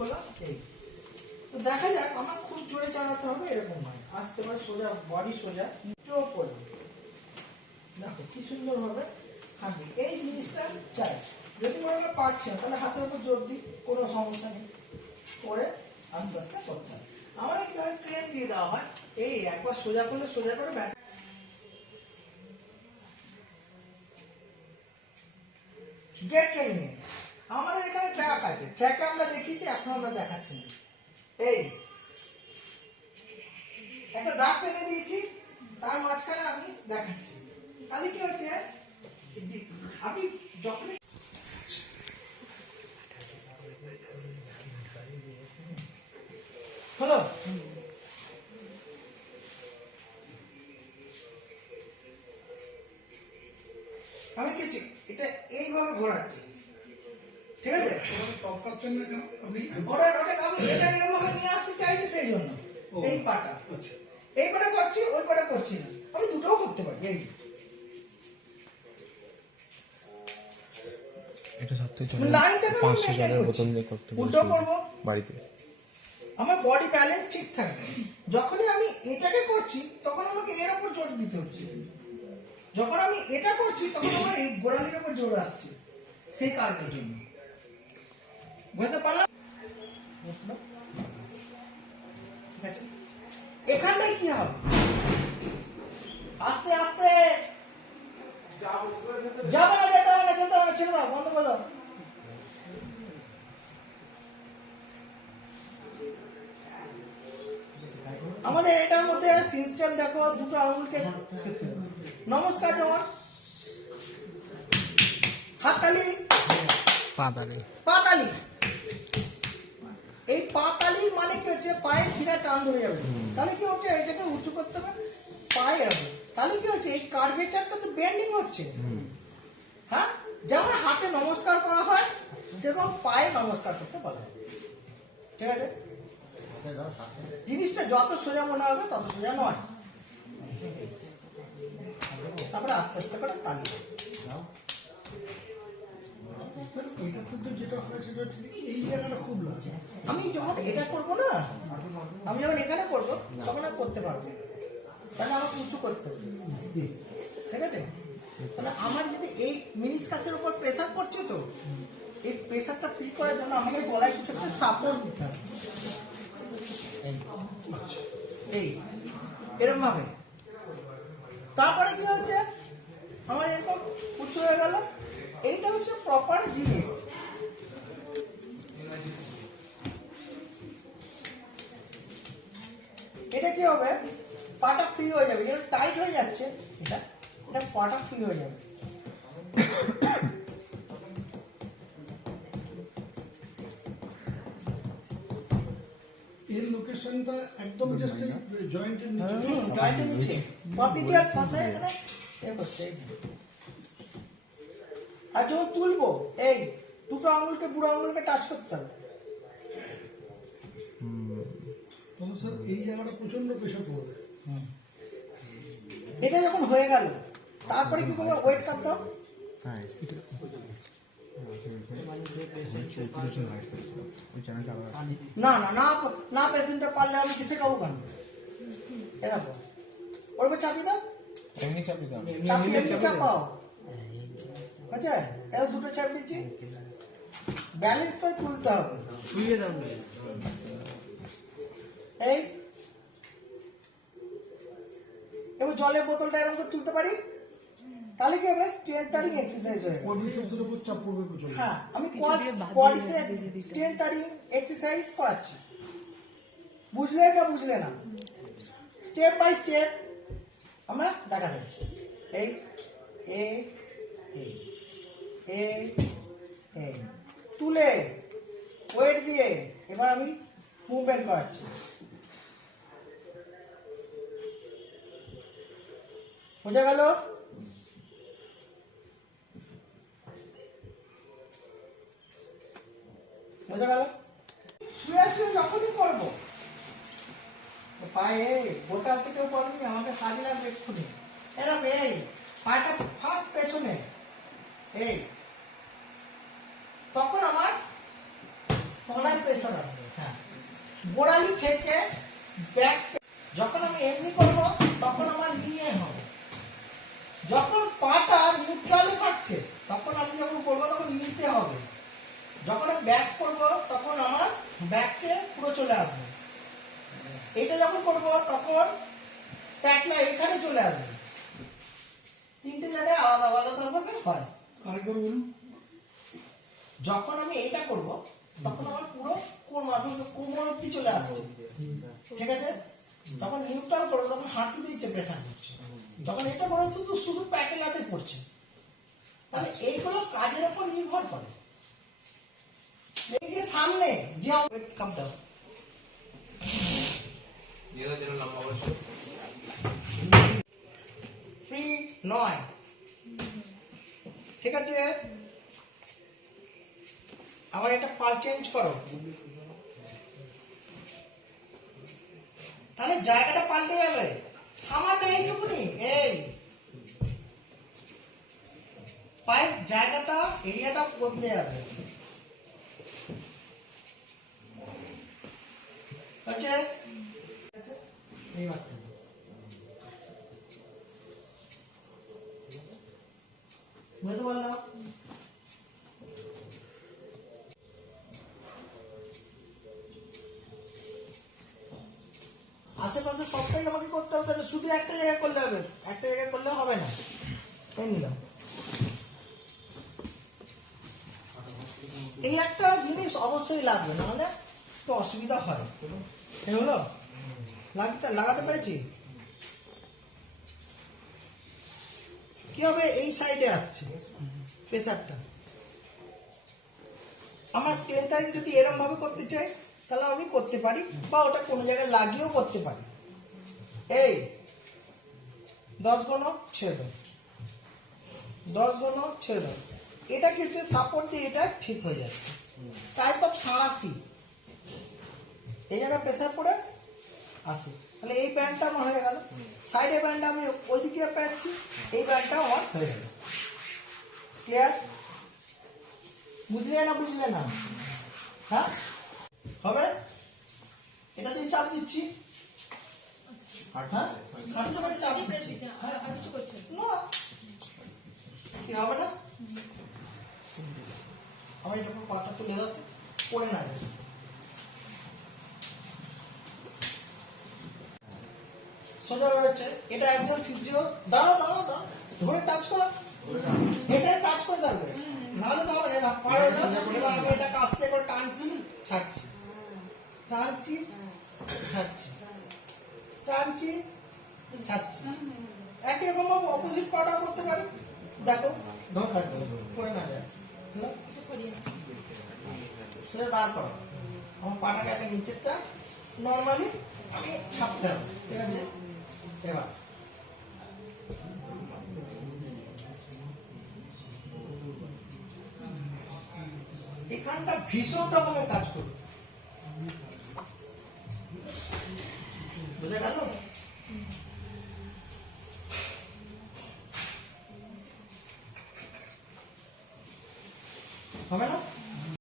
করলাম এই। তো দেখা যাক, আমার খুব জোরে চালাতে হবে এরকম নয়, আস্তে করে সোজা, বডি সোজা, চোখ করে দেখো কি সুন্দর ভাবে হাত দিই। এই জিনিসটা চাই। যদি মনে হয় পারছি না, তাহলে হাতের উপর জোর দিই, কোনো সমস্যা নেই, করে আস্তে আস্তে করতে হয়। আমাদের ট্রেন দিয়ে দেওয়া হয়, এই একবার সোজা করলে সোজা করে ব্যাক। গেট ট্রেনিং আমাদের এখানে ট্র্যাক আছে, ট্র্যাকে আমরা দেখিয়েছি, এখন আমরা দেখাচ্ছি না। এই একটা দাগ টেনে দিয়েছি, তার মাঝখানে আমি দেখাচ্ছি, তাহলে কি হচ্ছে, আপনি যখন হলো আমি কি এটা এইভাবে ঘোরাচ্ছি, ঠিক আছে? টপকাচ্ছেন না কেন আপনি? ওটা আমি এটা এইভাবে নিয়ে আসতে চাইছি, সেই জন্য এই পাটা, এই পাটা করছি, ওই পাটা করছি না, আমি দুটোও করতে পারি। এই এটা সত্যি লাইনটাকে 500 জলের বোতল দিয়ে করতে উল্টো করবো, বাড়িতে। আমার বডি ব্যালেন্স ঠিক থাকবে। যখনই আমি এটাকে করছি তখন আমাকে এর উপর জোর দিতে হচ্ছে, যখন আমি এটা করছি তখন আমার এই গোড়ালির উপর জোর আসছে, সেই কারণের জন্য। বুঝতে পারলাম? ঠিক আছে, এখানটাই কি হবে, আস্তে আস্তে যাবে না, যেতে হবে না, যেতে হবে না, ছেড়ে দাও, বন্ধ করে দাও। আমাদের এটার মধ্যে সিস্টেম দেখো, দুটো আঙুলকে নমস্কার, যেমন হাততালি, পাতালি পাতালি। এই পাতালি মানে কি হচ্ছে, পায়ে শিরা টান ধরে যাবে, তাহলে কি হচ্ছে, এটাকে উঁচু করতে হবে, পায়ে যাবে, তাহলে কি হচ্ছে, এই কার্ভেচারটা তো বেন্ডিং হচ্ছে। হ্যাঁ, যেমন হাতে নমস্কার করা হয়, সেরকম পায়ে নমস্কার করতে বলা হয়। ঠিক আছে, জিনিসটা যত সোজা মনে হবে তত সোজা নয়। তারপরে আস্তে আস্তে করে তালি। যেটা হয় সেটা হচ্ছে এই জায়গাটা খুব লাগে। আমি যখন এটা করবো না, আমি যখন এখানে করবো তখন আমি করতে পারবো, তাহলে আমাকে উঁচু করতে হবে। ঠিক আছে, তাহলে আমার যদি এই মিনিসকাসের উপর প্রেসার পড়ছে, তো এই প্রেসারটা ফিল করার জন্য আমাকে গলায় কিছু একটা সাপোর্ট দিতে হবে। এই এরকম ভাবে, তারপরে কি হচ্ছে, আমার এরকম উঁচু হয়ে গেল। এইটা হচ্ছে প্রপার জিনিস। এটা কি হবে, পাটা ফ্রি হয়ে যাবে, যেটা টাইট হয়ে যাচ্ছে, এটা এটা পাটা ফ্রি হয়ে যাবে। এর লোকেশনটা একদম জাস্ট জয়েন্টের নিচে, জয়েন্টের নিচে পপিটিয়ার ফাঁসায় এখানে এ করছে। আর যখন তুলবো, এই দুটো আঙুলকে, বুড়ো আঙুলকে টাচ করতে হবে। তখন স্যার এই জায়গাটা প্রচন্ড প্রেশার পড়বে। এটা যখন হয়ে গেল, তারপরে কি করবো, ওয়েট কাটতে হবে। না না না না, পেশেন্টটা পারলে আমি কিসে খাবো কেন? এ দেখো, ওর উপর চাপি দাও, এমনি চাপি দাও, চাপিয়ে এমনি চাপাও, বুঝছে? এবার দুটো চাপ দিচ্ছি, ব্যালেন্স করে তুলতে হবে। এই এবার জলের বোতলটা এরকম করে তুলতে পারি, তাহলে কি হবে, স্ট্রেংথনিং এক্সারসাইজ হয়ে গেল। কোয়াড্রিসেপসের উপর চাপ পড়বে প্রচন্ড। হ্যাঁ, আমি কোয়াড্রিসেপ স্ট্রেংথনিং এক্সারসাইজ করাচ্ছি। বুঝলে না বুঝলে না, স্টেপ বাই স্টেপ আমরা দেখা যাচ্ছে। এই এই এই এই এই তুলে ওয়েট দিয়ে এবার আমি মুভমেন্ট করাচ্ছি। বোঝা গেল? বোঝা গেল? শুয়ে শুয়ে যখনই করবো, পায়ে গোটা থেকেও করবি, আমাকে কাজে লাগবে এক্ষুনি। এরকম এই পাটা ফার্স্ট পেছনে, এই তখন আমার তলায় প্রেসার আসবে। হ্যাঁ, গোড়ালি থেকে ব্যাক, যখন আমি এমনি করব তখন আমার নিয়ে হবে। যখন পাটা নিউট্রালে থাকছে তখন আমি যখন করবো তখন নিতে হবে। যখন আমি ব্যাক করব তখন আমার ব্যাককে পুরো চলে আসবে। এটা যখন করব তখন প্যাটলা এখানে চলে আসবে। তিনটে জায়গায় আলাদা আলাদা ভাবে হয়। আরেকবার বলুন। যখন আমি এইটা করব তখন আমার পুরো কোর মাসল কোমর অব্দি চলে আসছে, ঠিক আছে? তখন নিউট্রাল করবো তখন হাঁটুতে ইচ্ছে প্রেসার করছে, তখন এটা মনে হচ্ছে তো শুধু প্যাটেলাতে পড়ছে। তাহলে এইগুলো কাজের উপর নির্ভর করে। এই যে সামনে যে কাপ দাও ফ্রি নয়, ঠিক আছে? আবার এটা পাল চেঞ্জ করো, তাহলে জায়গাটা পাল্টে যাবে। সামান্য এইটুকুনি, এই পায়ের জায়গাটা এরিয়াটা বদলে যাবে। আচ্ছা এই বাচ্চা বুঝতে পারলাম। আশেপাশে সবটাই আমাকে করতে হবে, তাহলে শুধু একটা জায়গায় করলে হবে, একটা জায়গায় করলে হবে না। এই নিলাম। এই একটা জিনিস অবশ্যই লাগবে, নাহলে একটু অসুবিধা হয়। এই হলো লাগাতে পেরেছি। কি হবে, এই সাইডে আসছে প্রেসারটা। আমার স্প্লেনটারিং যদি এরকম ভাবে করতে চাই তাহলে আমি করতে পারি, বা ওটা কোনো জায়গায় লাগিয়েও করতে পারি। এই 10 গণ ছেড়ে দাও, 10 গণ ছেড়ে দাও। এটা কি হচ্ছে, সাপোর্ট দিয়ে এটা ঠিক হয়ে যাচ্ছে। টাইপ অফ সাঁড়াশি, এই জায়গায় প্রেসার পড়ে আসে। তাহলে এই ব্যান্ডটা আমার হয়ে গেল। সাইডে ব্যান্ডটা আমি ওইদিকে পাচ্ছি, এই ব্যান্ডটা আমার হয়ে গেল। ক্লিয়ার? বুঝলে না বুঝলে না? হ্যাঁ হবে। এটা দিয়ে চাপ দিচ্ছি, হ্যাঁ হাঁটুটাকে চাপ দিচ্ছি, না কি হবে না। আমার এটা পাটা তুলে দাও, পড়ে না যায়। সোজা হয়েছে। এটা একজন ফিজিও, দাঁড়া দাঁড়া দাঁড়া, ধরে টাচ করো, এটা টাচ করে যাবে, নাহলে তো হবে না, পারে না। এবার আমি এটা আস্তে করে টানছি ছাড়ছি, টানছি ছাড়ছি, টানছি ছাড়ছি। একই রকম ভাবে অপোজিট পাটা করতে পারি। দেখো ধরে থাকবে, পড়ে না যায়। সেটা দাঁড় করো, আমার পাটাকে একটা নিচেরটা নর্মালি আমি ছাপতে হবে, ঠিক আছে? এবার এখানটা ভীষণ রকমের কাজ করবে, বুঝে গেল?